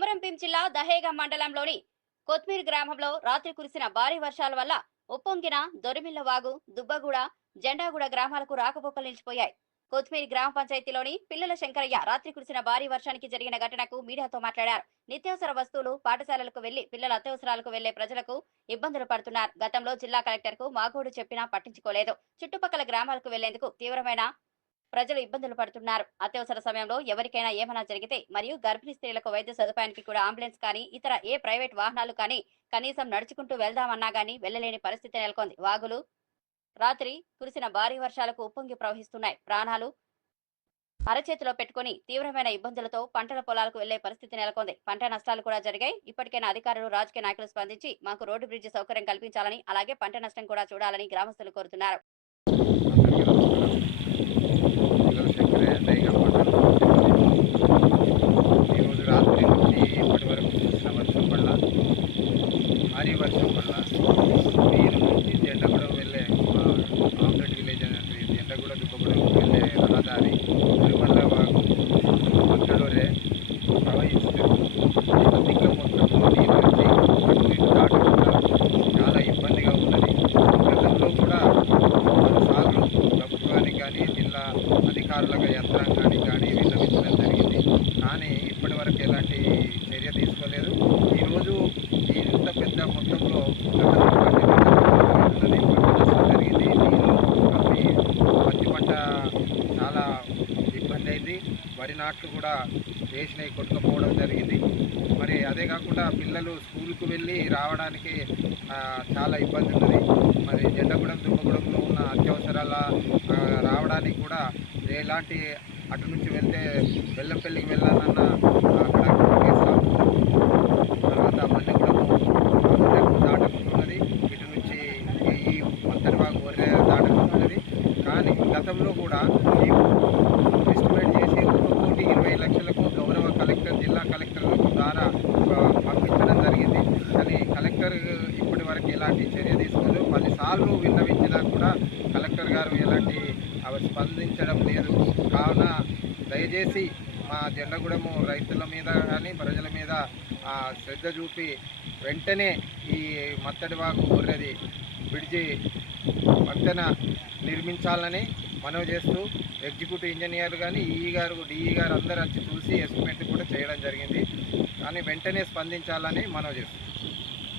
కొమరంభీం జిల్లా దహేగా మండలంలోని కొత్మీర్ గ్రామంలో రాత్రి కురిసిన భారీ వర్షాల వల్ల ఉప్పొంగిన దొరిమిల్ల వాగు దుబ్బగూడ జెండాగూడ గ్రామాలకు రాకపోకలు నిలిచిపోయాయి. కొత్మీర్ గ్రామ పంచాయతీలోని పిల్లల శంకరయ్య రాత్రి కురిసిన భారీ వర్షానికి జరిగిన ఘటనకు మీడియాతో మాట్లాడారు. నిత్యావసర వస్తువులు పాఠశాలలకు వెళ్ళి పిల్లల అత్యవసరాలకు వెళ్ళే ప్రజలకు ఇబ్బందులు పడుతున్నారు. గతంలో జిల్లా కలెక్టర్కు మాగోడు చెప్పినా పట్టించుకోలేదు. చుట్టుపక్కల గ్రామాలకు వెళ్ళేందుకు తీవ్రమైన ప్రజలు ఇబ్బందులు పడుతున్నారు. అత్యవసర సమయంలో ఎవరికైనా ఏమైనా జరిగితే మరియు గర్భిణీ స్త్రీలకు వైద్య సదుపాయానికి కూడా అంబులెన్స్ కానీ ఇతర ఏ ప్రైవేట్ వాహనాలు కానీ కనీసం నడుచుకుంటూ వెళ్దామన్నా గానీ వెళ్ళలేని పరిస్థితి నెలకొంది. వాగులు రాత్రి కురిసిన భారీ వర్షాలకు ఉప్పొంగి ప్రవహిస్తున్నాయి. ప్రాణాలు అరచేతిలో పెట్టుకుని తీవ్రమైన ఇబ్బందులతో పంటల పొలాలకు వెళ్ళే పరిస్థితి నెలకొంది. పంట నష్టాలు కూడా జరిగాయి. ఇప్పటికైనా అధికారులు రాజకీయ నాయకులు స్పందించి మాకు రోడ్డు బ్రిడ్జి సౌకర్యం కల్పించాలని అలాగే పంట నష్టం కూడా చూడాలని గ్రామస్తులు కోరుతున్నారు. Thank you. నాట్లు కూడా వేసినవి కొట్టుకుపోవడం జరిగింది. మరి అదే కాకుండా పిల్లలు స్కూల్కు వెళ్ళి రావడానికి చాలా ఇబ్బంది ఉన్నది. మరి జెండగూడెం దుమ్మగూడెంలో ఉన్న అత్యవసరాల రావడానికి కూడా ఎలాంటి అటు నుంచి వెళ్తే బెల్లంపల్లికి వెళ్ళాలన్న అక్కడ తర్వాత మల్లెగూడెం దాటకుంటున్నది. ఇటు నుంచి ఈ మంతరివాగు ఒర్రె దాటకుంటున్నది. కానీ గతంలో కూడా మేము ఎస్టిమేట్ చేసి ఒక కోటి ఇరవై లక్షలకు గౌరవ కలెక్టర్ జిల్లా కలెక్టర్ ద్వారా ఆ, పంపించడం జరిగింది కానీ కలెక్టర్ ఇప్పటి వరకు ఎలాంటి చర్య తీసుకోలేదు వచ్చినా కూడా కలెక్టర్ గారు ఎలాంటి అవి స్పందించడం లేదు. కావున దయచేసి మా జెండగూడెము రైతుల మీద కానీ ప్రజల మీద ఆ, శ్రద్ధ చూపి వెంటనే ఈ మత్తడి వాగు ఊర్రది బ్రిడ్జి వంతెన నిర్మించాలని మనవి చేస్తూ ఎగ్జిక్యూటివ్ ఇంజనీర్ కానీ ఈఈ గారు డిఈ గారు అందరూ వచ్చి చూసి ఎస్టిమేట్ కూడా చేయడం జరిగింది. కానీ వెంటనే స్పందించాలని మనవి చేస్తున్నాం.